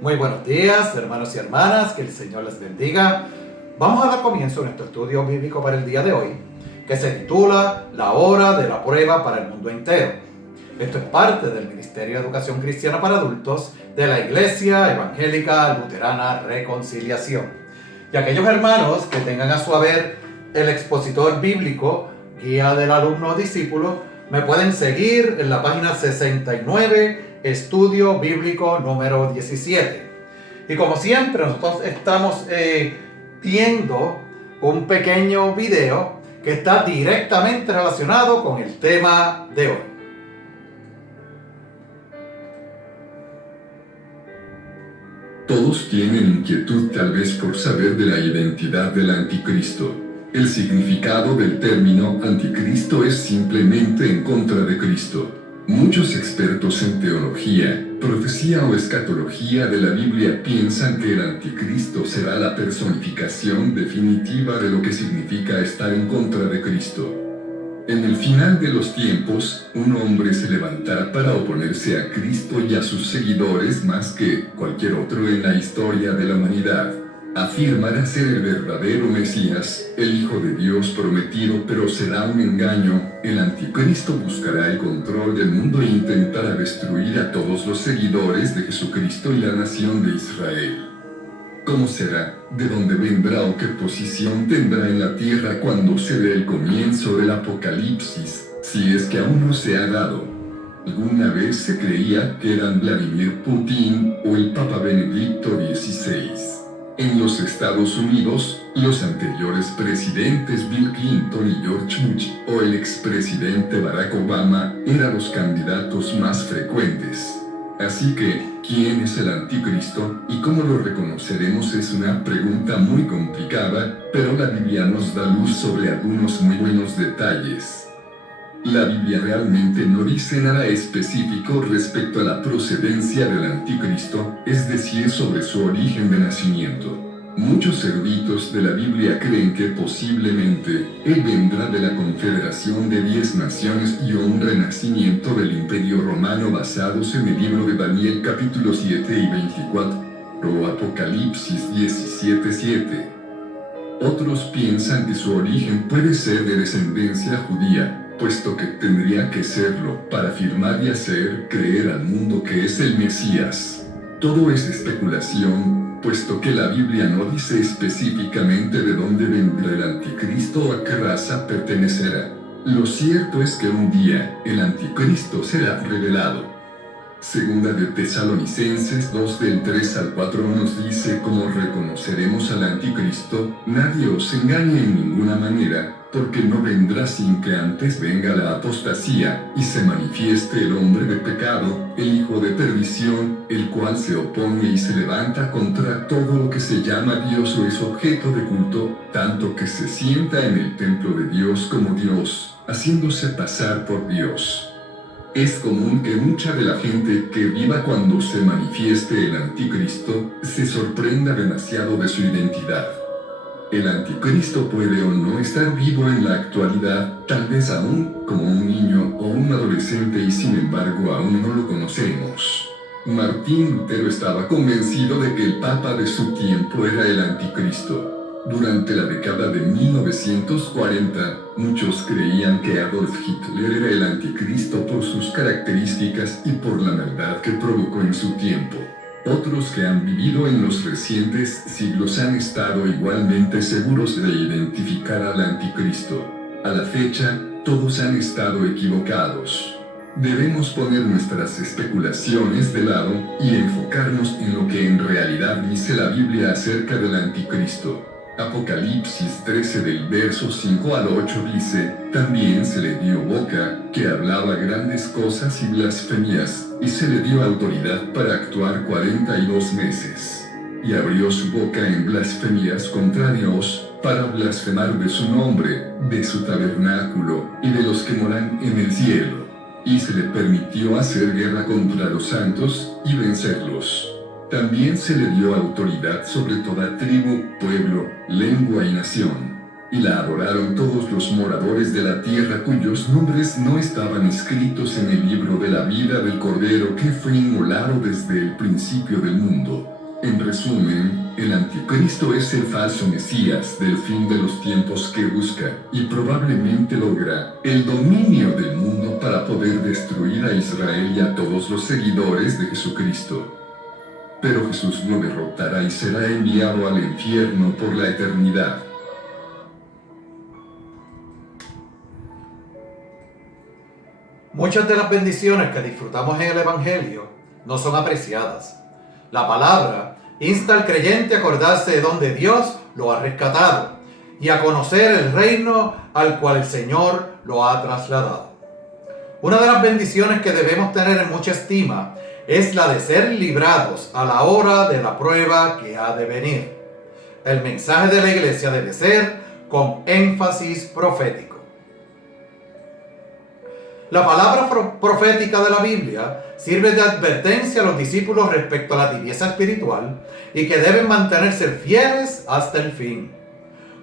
Muy buenos días, hermanos y hermanas, que el Señor les bendiga. Vamos a dar comienzo a nuestro estudio bíblico para el día de hoy, que se titula La hora de la prueba para el mundo entero. Esto es parte del Ministerio de Educación Cristiana para Adultos de la Iglesia Evangélica Luterana Reconciliación. Y aquellos hermanos que tengan a su haber el expositor bíblico, guía del alumno o discípulo, me pueden seguir en la página 69, estudio bíblico número 17. Y como siempre, nosotros estamos viendo un pequeño video que está directamente relacionado con el tema de hoy. Todos tienen inquietud tal vez por saber de la identidad del anticristo. El significado del término anticristo es simplemente en contra de Cristo. Muchos expertos en teología, profecía o escatología de la Biblia piensan que el anticristo será la personificación definitiva de lo que significa estar en contra de Cristo. En el final de los tiempos, un hombre se levantará para oponerse a Cristo y a sus seguidores más que cualquier otro en la historia de la humanidad. Afirmará ser el verdadero Mesías, el Hijo de Dios prometido, pero será un engaño. El anticristo buscará el control del mundo e intentará destruir a todos los seguidores de Jesucristo y la nación de Israel. ¿Cómo será? ¿De dónde vendrá o qué posición tendrá en la tierra cuando se dé el comienzo del Apocalipsis, si es que aún no se ha dado? Alguna vez se creía que eran Vladimir Putin o el Papa Benedicto XVI. En los Estados Unidos, los anteriores presidentes Bill Clinton y George Bush o el expresidente Barack Obama eran los candidatos más frecuentes. Así que, ¿quién es el anticristo y cómo lo reconoceremos? Es una pregunta muy complicada, pero la Biblia nos da luz sobre algunos muy buenos detalles. La Biblia realmente no dice nada específico respecto a la procedencia del anticristo, es decir, sobre su origen de nacimiento. Muchos eruditos de la Biblia creen que posiblemente él vendrá de la confederación de 10 naciones y un renacimiento del Imperio Romano basados en el libro de Daniel capítulo 7 y 24, o Apocalipsis 17:7. Otros piensan que su origen puede ser de descendencia judía, puesto que tendría que serlo para afirmar y hacer creer al mundo que es el Mesías. Todo es especulación, puesto que la Biblia no dice específicamente de dónde vendrá el anticristo o a qué raza pertenecerá. Lo cierto es que un día el anticristo será revelado. Segunda de Tesalonicenses 2 del 3 al 4 nos dice cómo reconoceremos al anticristo: nadie os engañe en ninguna manera, porque no vendrá sin que antes venga la apostasía, y se manifieste el hombre de pecado, el hijo de perdición, el cual se opone y se levanta contra todo lo que se llama Dios o es objeto de culto, tanto que se sienta en el templo de Dios como Dios, haciéndose pasar por Dios. Es común que mucha de la gente que viva cuando se manifieste el anticristo se sorprenda demasiado de su identidad. El anticristo puede o no estar vivo en la actualidad, tal vez aún como un niño o un adolescente, y sin embargo aún no lo conocemos. Martín Lutero estaba convencido de que el papa de su tiempo era el anticristo. Durante la década de 1940, muchos creían que Adolf Hitler era el anticristo por sus características y por la maldad que provocó en su tiempo. Otros que han vivido en los recientes siglos han estado igualmente seguros de identificar al anticristo. A la fecha, todos han estado equivocados. Debemos poner nuestras especulaciones de lado y enfocarnos en lo que en realidad dice la Biblia acerca del anticristo. Apocalipsis 13 del verso 5 al 8 dice: también se le dio boca, que hablaba grandes cosas y blasfemias, y se le dio autoridad para actuar 42 meses. Y abrió su boca en blasfemias contra Dios, para blasfemar de su nombre, de su tabernáculo, y de los que moran en el cielo. Y se le permitió hacer guerra contra los santos, y vencerlos. También se le dio autoridad sobre toda tribu, pueblo, lengua y nación. y la adoraron todos los moradores de la tierra cuyos nombres no estaban escritos en el libro de la vida del Cordero que fue inmolado desde el principio del mundo. En resumen, el anticristo es el falso Mesías del fin de los tiempos que busca, y probablemente logra, el dominio del mundo para poder destruir a Israel y a todos los seguidores de Jesucristo. Pero Jesús lo derrotará y será enviado al infierno por la eternidad. Muchas de las bendiciones que disfrutamos en el Evangelio no son apreciadas. La palabra insta al creyente a acordarse de donde Dios lo ha rescatado y a conocer el reino al cual el Señor lo ha trasladado. Una de las bendiciones que debemos tener en mucha estima es la de ser librados a la hora de la prueba que ha de venir. El mensaje de la iglesia debe ser con énfasis profético. La palabra profética de la Biblia sirve de advertencia a los discípulos respecto a la tibieza espiritual y que deben mantenerse fieles hasta el fin.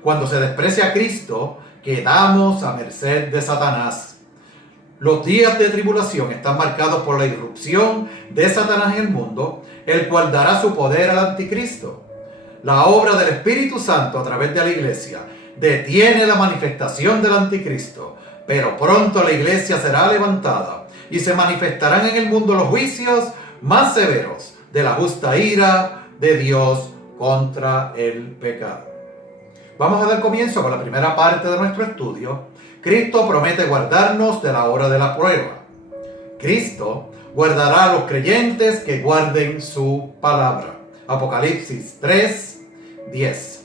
Cuando se desprecia a Cristo, quedamos a merced de Satanás. Los días de tribulación están marcados por la irrupción de Satanás en el mundo, el cual dará su poder al anticristo. La obra del Espíritu Santo a través de la iglesia detiene la manifestación del anticristo, pero pronto la iglesia será levantada y se manifestarán en el mundo los juicios más severos de la justa ira de Dios contra el pecado. Vamos a dar comienzo con la primera parte de nuestro estudio. Cristo promete guardarnos de la hora de la prueba. Cristo guardará a los creyentes que guarden su palabra. Apocalipsis 3:10.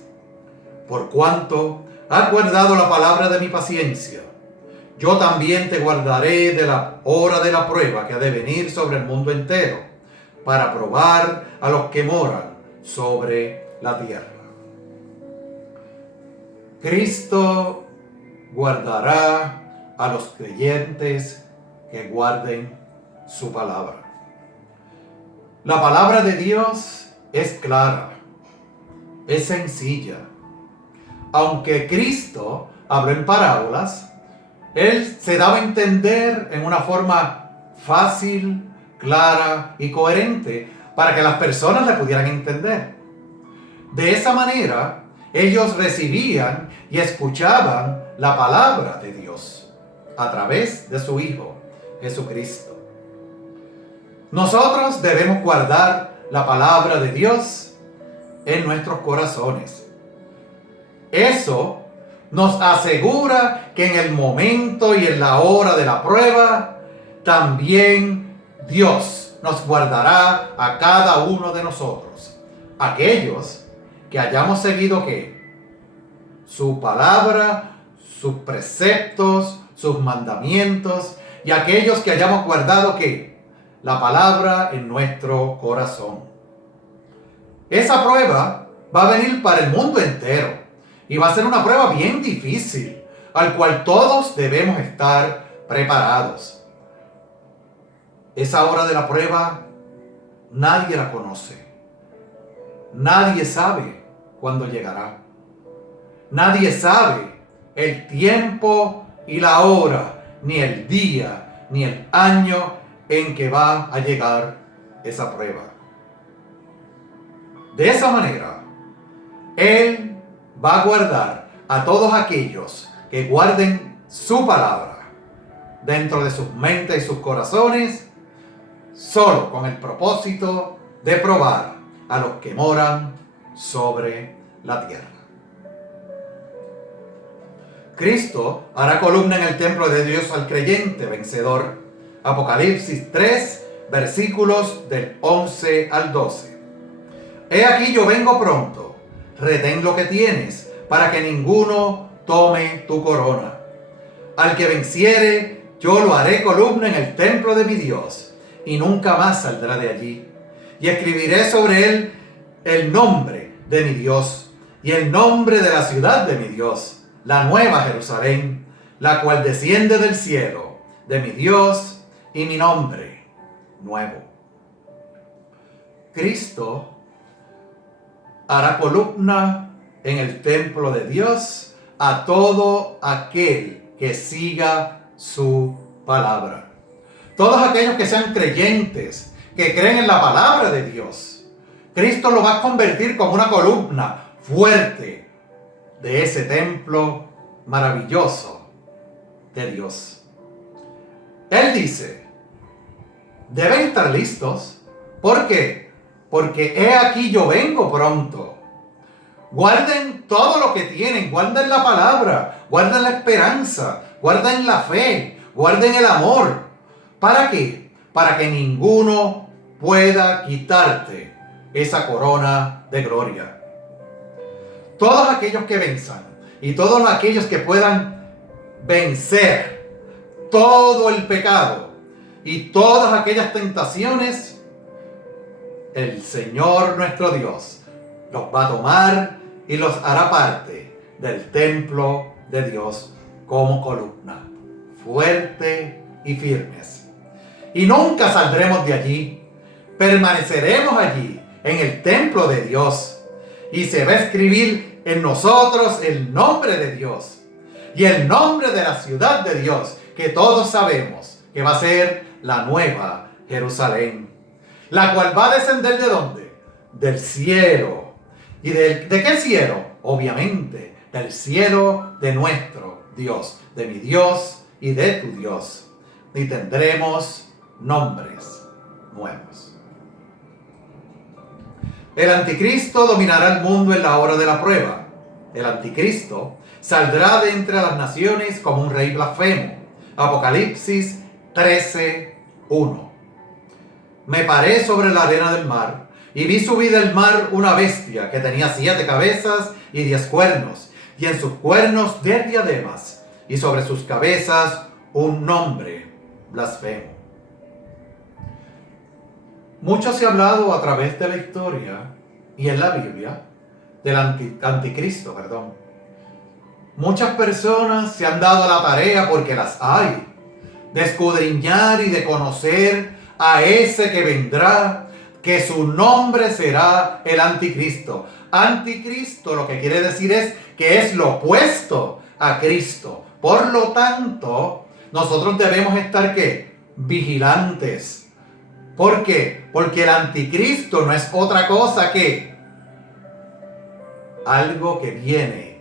Por cuanto has guardado la palabra de mi paciencia, yo también te guardaré de la hora de la prueba que ha de venir sobre el mundo entero, para probar a los que moran sobre la tierra. Cristo guardará a los creyentes que guarden su palabra. La palabra de Dios es clara, es sencilla. Aunque Cristo habló en parábolas, Él se daba a entender en una forma fácil, clara y coherente para que las personas le pudieran entender. De esa manera, ellos recibían y escuchaban la palabra de Dios a través de su Hijo, Jesucristo. Nosotros debemos guardar la palabra de Dios en nuestros corazones. Eso nos asegura que en el momento y en la hora de la prueba, también Dios nos guardará a cada uno de nosotros. Aquellos que hayamos seguido ¿qué? Su palabra, sus preceptos, sus mandamientos, y aquellos que hayamos guardado ¿qué? La palabra en nuestro corazón. Esa prueba va a venir para el mundo entero. Y va a ser una prueba bien difícil, al cual todos debemos estar preparados. Esa hora de la prueba, nadie la conoce. Nadie sabe cuándo llegará. Nadie sabe el tiempo y la hora, ni el día, ni el año en que va a llegar esa prueba. De esa manera, Él va a guardar a todos aquellos que guarden su palabra dentro de sus mentes y sus corazones, solo con el propósito de probar a los que moran sobre la tierra. Cristo hará columna en el templo de Dios al creyente vencedor. Apocalipsis 3, versículos del 11 al 12. He aquí yo vengo pronto. Retén lo que tienes, para que ninguno tome tu corona. Al que venciere, yo lo haré columna en el templo de mi Dios, y nunca más saldrá de allí. Y escribiré sobre él el nombre de mi Dios, y el nombre de la ciudad de mi Dios, la nueva Jerusalén, la cual desciende del cielo, de mi Dios, y mi nombre nuevo. Cristo hará columna en el templo de Dios a todo aquel que siga su palabra. Todos aquellos que sean creyentes, que creen en la palabra de Dios, Cristo lo va a convertir como una columna fuerte de ese templo maravilloso de Dios. Él dice, deben estar listos. ¿Por qué? Porque he aquí yo vengo pronto. Guarden todo lo que tienen, guarden la palabra, guarden la esperanza, guarden la fe, guarden el amor. ¿Para qué? Para que ninguno pueda quitarte esa corona de gloria. Todos aquellos que venzan y todos aquellos que puedan vencer todo el pecado y todas aquellas tentaciones, el Señor nuestro Dios los va a tomar y los hará parte del templo de Dios como columna, fuerte y firmes. Y nunca saldremos de allí, permaneceremos allí en el templo de Dios y se va a escribir en nosotros el nombre de Dios y el nombre de la ciudad de Dios, que todos sabemos que va a ser la nueva Jerusalén, la cual va a descender ¿de dónde? Del cielo. ¿Y de qué cielo? Obviamente, del cielo de nuestro Dios, de mi Dios y de tu Dios. Y tendremos nombres nuevos. El anticristo dominará el mundo en la hora de la prueba. El anticristo saldrá de entre las naciones como un rey blasfemo. Apocalipsis 13:1. Me paré sobre la arena del mar y vi subir del mar una bestia que tenía 7 cabezas y 10 cuernos, y en sus cuernos 10 diademas, y sobre sus cabezas un nombre blasfemo. Mucho se ha hablado a través de la historia y en la Biblia del anticristo. Muchas personas se han dado la tarea, porque las hay, de escudriñar y de conocer a ese que vendrá, que su nombre será el anticristo. Anticristo lo que quiere decir es que es lo opuesto a Cristo. Por lo tanto, nosotros debemos estar ¿qué? Vigilantes. ¿Por qué? Porque el anticristo no es otra cosa que algo que viene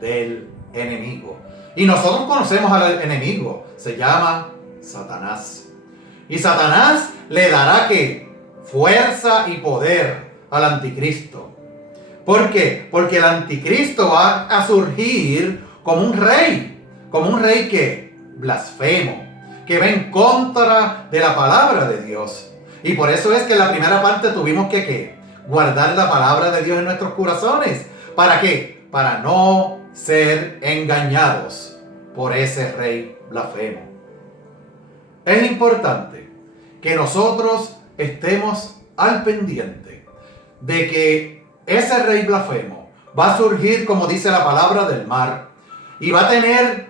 del enemigo. Y nosotros conocemos al enemigo. Se llama Satanás. Y Satanás le dará ¿qué? Fuerza y poder al anticristo. ¿Por qué? Porque el anticristo va a surgir como un rey que blasfemo, que va en contra de la palabra de Dios. Y por eso es que en la primera parte tuvimos que guardar la palabra de Dios en nuestros corazones. ¿Para qué? Para no ser engañados por ese rey blasfemo. Es importante que nosotros estemos al pendiente de que ese rey blasfemo va a surgir, como dice la palabra, del mar, y va a tener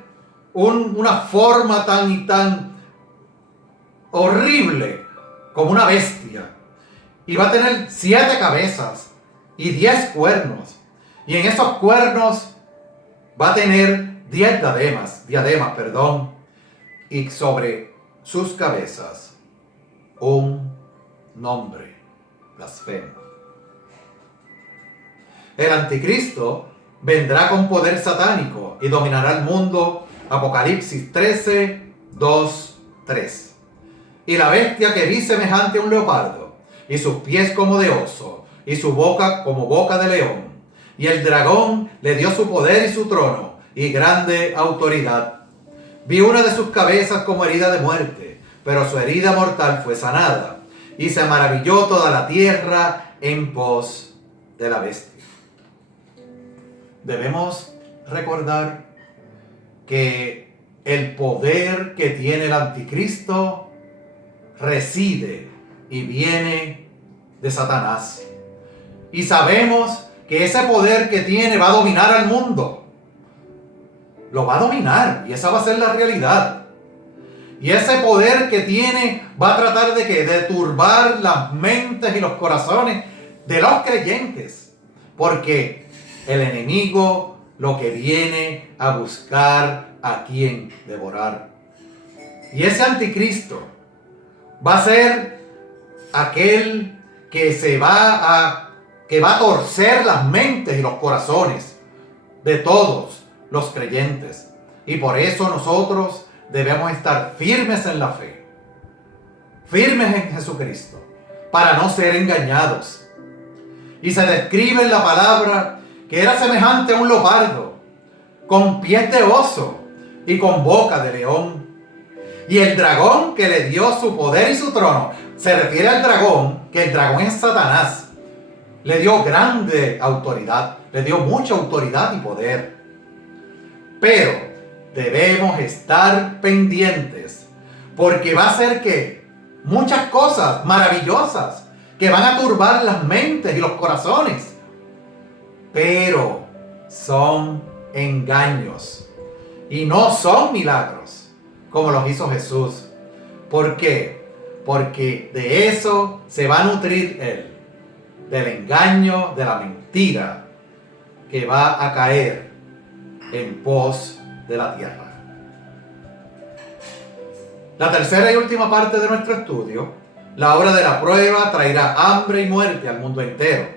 una forma tan horrible como una bestia, y va a tener 7 cabezas y 10 cuernos, y en esos cuernos va a tener 10 diademas, y sobre sus cabezas un nombre blasfemo. El anticristo vendrá con poder satánico y dominará el mundo. Apocalipsis 13:2-3. Y la bestia que vi semejante a un leopardo, y sus pies como de oso, y su boca como boca de león. Y el dragón le dio su poder y su trono, y grande autoridad. Vi una de sus cabezas como herida de muerte, pero su herida mortal fue sanada. Y se maravilló toda la tierra en pos de la bestia. Debemos recordar que el poder que tiene el anticristo reside y viene de Satanás. Y sabemos que ese poder que tiene va a dominar al mundo. Lo va a dominar, y esa va a ser la realidad. Y ese poder que tiene va a tratar de ¿qué? De turbar las mentes y los corazones de los creyentes. Porque el enemigo lo que viene a buscar a quien devorar. Y ese anticristo va a ser aquel que va a torcer las mentes y los corazones de todos los creyentes. Y por eso nosotros debemos estar firmes en la fe, firmes en Jesucristo, para no ser engañados. Y se describe en la palabra que era semejante a un leopardo, con pies de oso y con boca de león. Y el dragón que le dio su poder y su trono, se refiere al dragón, que el dragón es Satanás. Le dio grande autoridad, le dio mucha autoridad y poder. Pero debemos estar pendientes, porque va a ser que muchas cosas maravillosas que van a turbar las mentes y los corazones, pero son engaños y no son milagros como los hizo Jesús. ¿Por qué? Porque de eso se va a nutrir Él, del engaño, de la mentira que va a caer en pos de la tierra. La tercera y última parte de nuestro estudio: la hora de la prueba traerá hambre y muerte al mundo entero.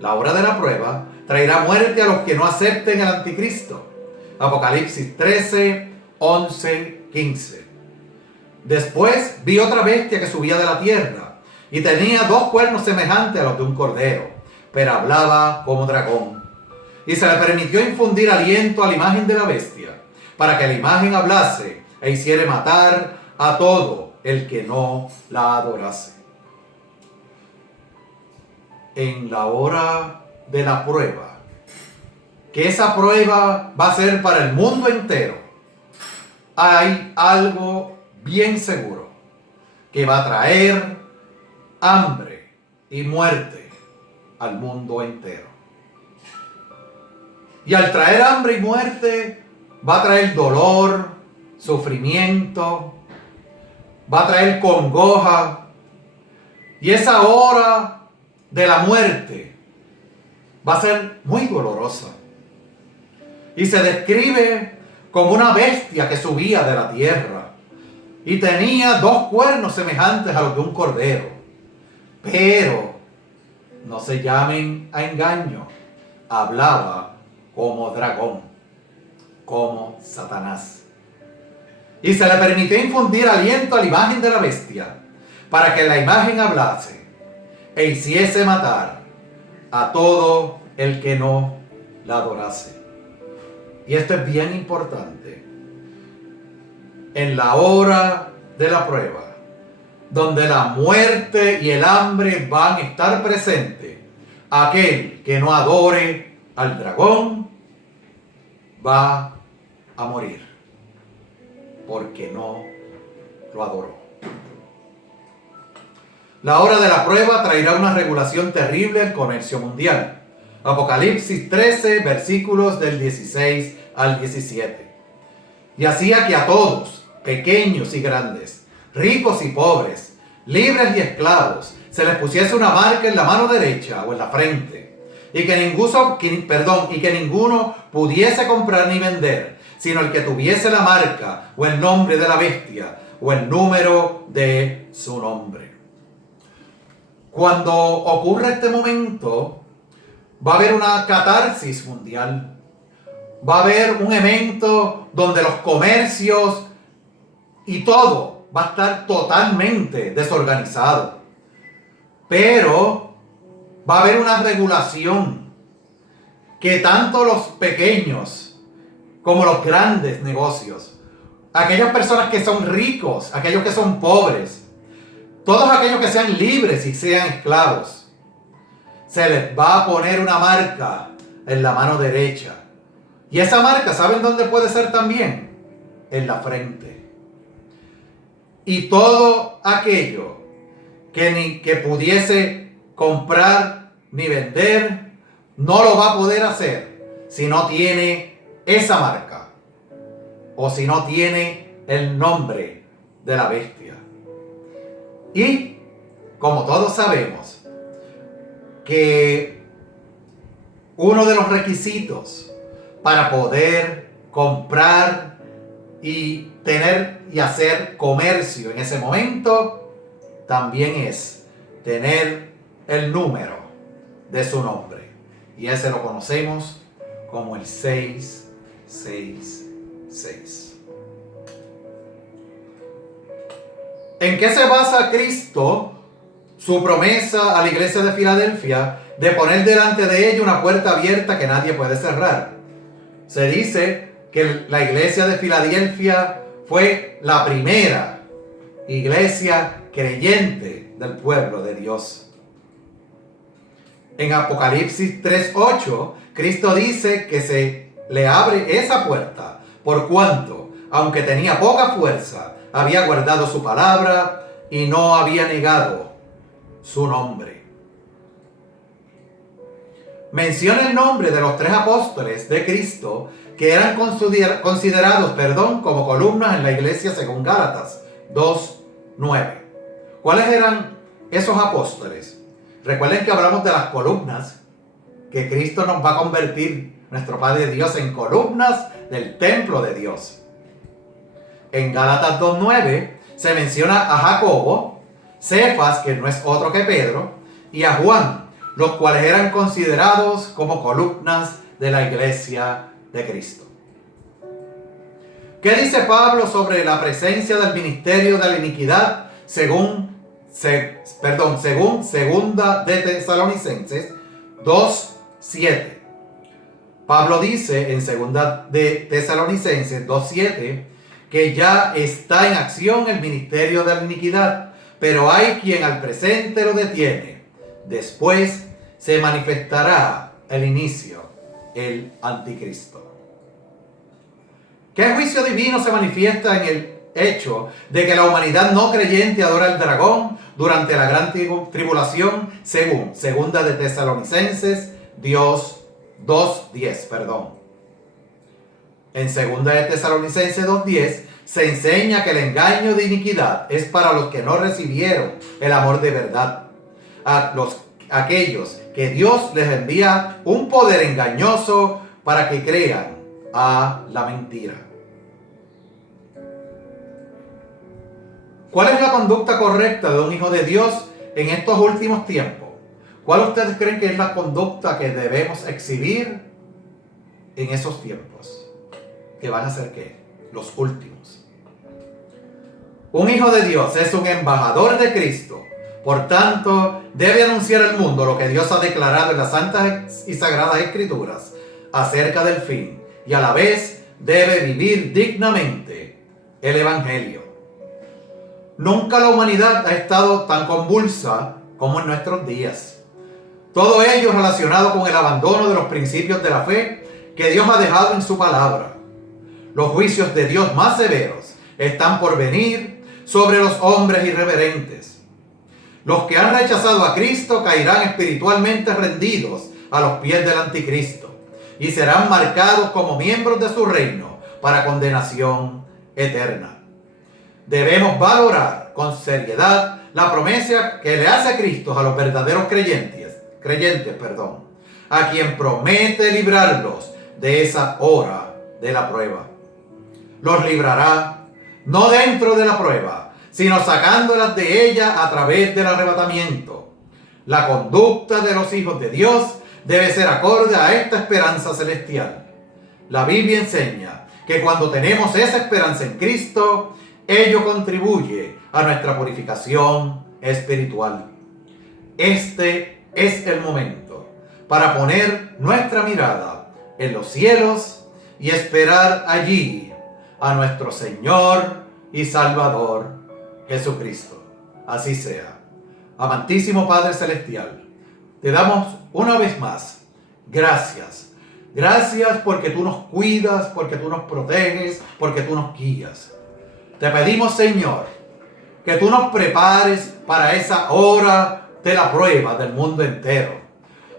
La hora de la prueba traerá muerte a los que no acepten el anticristo. Apocalipsis 13, 11, 15. Después vi otra bestia que subía de la tierra y tenía 2 cuernos semejantes a los de un cordero, pero hablaba como dragón. Y se le permitió infundir aliento a la imagen de la bestia, para que la imagen hablase e hiciera matar a todo el que no la adorase. En la hora de la prueba, que esa prueba va a ser para el mundo entero, hay algo bien seguro, que va a traer hambre y muerte al mundo entero. Y al traer hambre y muerte, va a traer dolor, sufrimiento, va a traer congoja. Y esa hora de la muerte va a ser muy dolorosa. Y se describe como una bestia que subía de la tierra y tenía 2 cuernos semejantes a los de un cordero. Pero no se llamen a engaño, hablaba como dragón, como Satanás. Y se le permitió infundir aliento a la imagen de la bestia, para que la imagen hablase e hiciese matar a todo el que no la adorase. Y esto es bien importante. En la hora de la prueba, donde la muerte y el hambre van a estar presentes, aquel que no adore al dragón va a morir, porque no lo adoró. La hora de la prueba traerá una regulación terrible al comercio mundial. Apocalipsis 13, versículos del 16 al 17. Y hacía que a todos, pequeños y grandes, ricos y pobres, libres y esclavos, se les pusiese una marca en la mano derecha o en la frente, y que ninguno pudiese comprar ni vender, sino el que tuviese la marca o el nombre de la bestia o el número de su nombre. Cuando ocurra este momento, va a haber una catarsis mundial. Va a haber un evento donde los comercios y todo va a estar totalmente desorganizado. Pero va a haber una regulación que tanto los pequeños como los grandes negocios, aquellas personas que son ricos, aquellos que son pobres, todos aquellos que sean libres y sean esclavos, se les va a poner una marca en la mano derecha. Y esa marca, ¿saben dónde puede ser también? En la frente. Y todo aquello que pudiese comprar ni vender, no lo va a poder hacer si no tiene esa marca o si no tiene el nombre de la bestia. Y como todos sabemos que uno de los requisitos para poder comprar y tener y hacer comercio en ese momento, también es tener el número de su nombre. Y ese lo conocemos como el 666. ¿En qué se basa Cristo su promesa a la iglesia de Filadelfia de poner delante de ella una puerta abierta que nadie puede cerrar? Se dice que la iglesia de Filadelfia fue la primera iglesia creyente del pueblo de Dios. En Apocalipsis 3:8, Cristo dice que se le abre esa puerta por cuanto, aunque tenía poca fuerza, había guardado su palabra y no había negado su nombre. Menciona el nombre de los 3 apóstoles de Cristo que eran considerados como columnas en la iglesia según Gálatas 2:9. ¿Cuáles eran esos apóstoles? Recuerden que hablamos de las columnas, que Cristo nos va a convertir, nuestro Padre Dios, en columnas del templo de Dios. En Gálatas 2:9 se menciona a Jacobo, Cefas, que no es otro que Pedro, y a Juan, los cuales eran considerados como columnas de la iglesia de Cristo. ¿Qué dice Pablo sobre la presencia del ministerio de la iniquidad según segunda de Tesalonicenses 2:7? Pablo dice en segunda de Tesalonicenses 2:7 que ya está en acción el ministerio de la iniquidad, pero hay quien al presente lo detiene. Después se manifestará el inicio, el anticristo. ¿Qué juicio divino se manifiesta en el hecho de que la humanidad no creyente adora al dragón durante la gran tribulación según segunda de Tesalonicenses 2:10? En segunda de Tesalonicenses 2:10 se enseña que el engaño de iniquidad es para los que no recibieron el amor de verdad, aquellos que Dios les envía un poder engañoso para que crean a la mentira. ¿Cuál es la conducta correcta de un hijo de Dios en estos últimos tiempos? ¿Cuál ustedes creen que es la conducta que debemos exhibir en esos tiempos? ¿Que van a ser qué? Los últimos. Un hijo de Dios es un embajador de Cristo. Por tanto, debe anunciar al mundo lo que Dios ha declarado en las santas y sagradas escrituras acerca del fin. Y a la vez debe vivir dignamente el evangelio. Nunca la humanidad ha estado tan convulsa como en nuestros días. Todo ello relacionado con el abandono de los principios de la fe que Dios ha dejado en su palabra. Los juicios de Dios más severos están por venir sobre los hombres irreverentes. Los que han rechazado a Cristo caerán espiritualmente rendidos a los pies del anticristo y serán marcados como miembros de su reino para condenación eterna. Debemos valorar con seriedad la promesa que le hace Cristo a los verdaderos creyentes, a quien promete librarlos de esa hora de la prueba. Los librará no dentro de la prueba, sino sacándolas de ella a través del arrebatamiento. La conducta de los hijos de Dios debe ser acorde a esta esperanza celestial. La Biblia enseña que cuando tenemos esa esperanza en Cristo, ello contribuye a nuestra purificación espiritual. Este es el momento para poner nuestra mirada en los cielos y esperar allí a nuestro Señor y Salvador Jesucristo. Así sea. Amantísimo Padre Celestial, te damos una vez más gracias. Gracias porque tú nos cuidas, porque tú nos proteges, porque tú nos guías. Te pedimos, Señor, que tú nos prepares para esa hora de la prueba del mundo entero,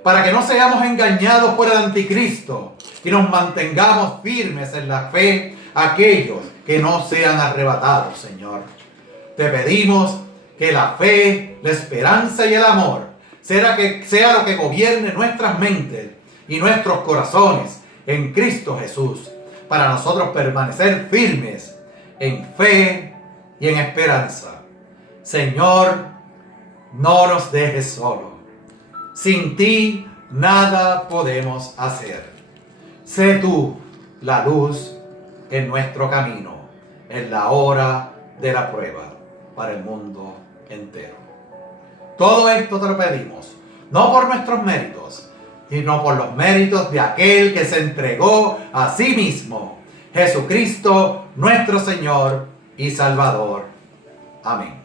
para que no seamos engañados por el anticristo y nos mantengamos firmes en la fe aquellos que no sean arrebatados, Señor. Te pedimos que la fe, la esperanza y el amor sea lo que gobierne nuestras mentes y nuestros corazones en Cristo Jesús, para nosotros permanecer firmes en fe y en esperanza. Señor, no nos dejes solos. Sin ti nada podemos hacer. Sé tú la luz en nuestro camino, en la hora de la prueba, para el mundo entero. Todo esto te lo pedimos, no por nuestros méritos, sino por los méritos de aquel que se entregó a sí mismo, Jesucristo, nuestro Señor y Salvador. Amén.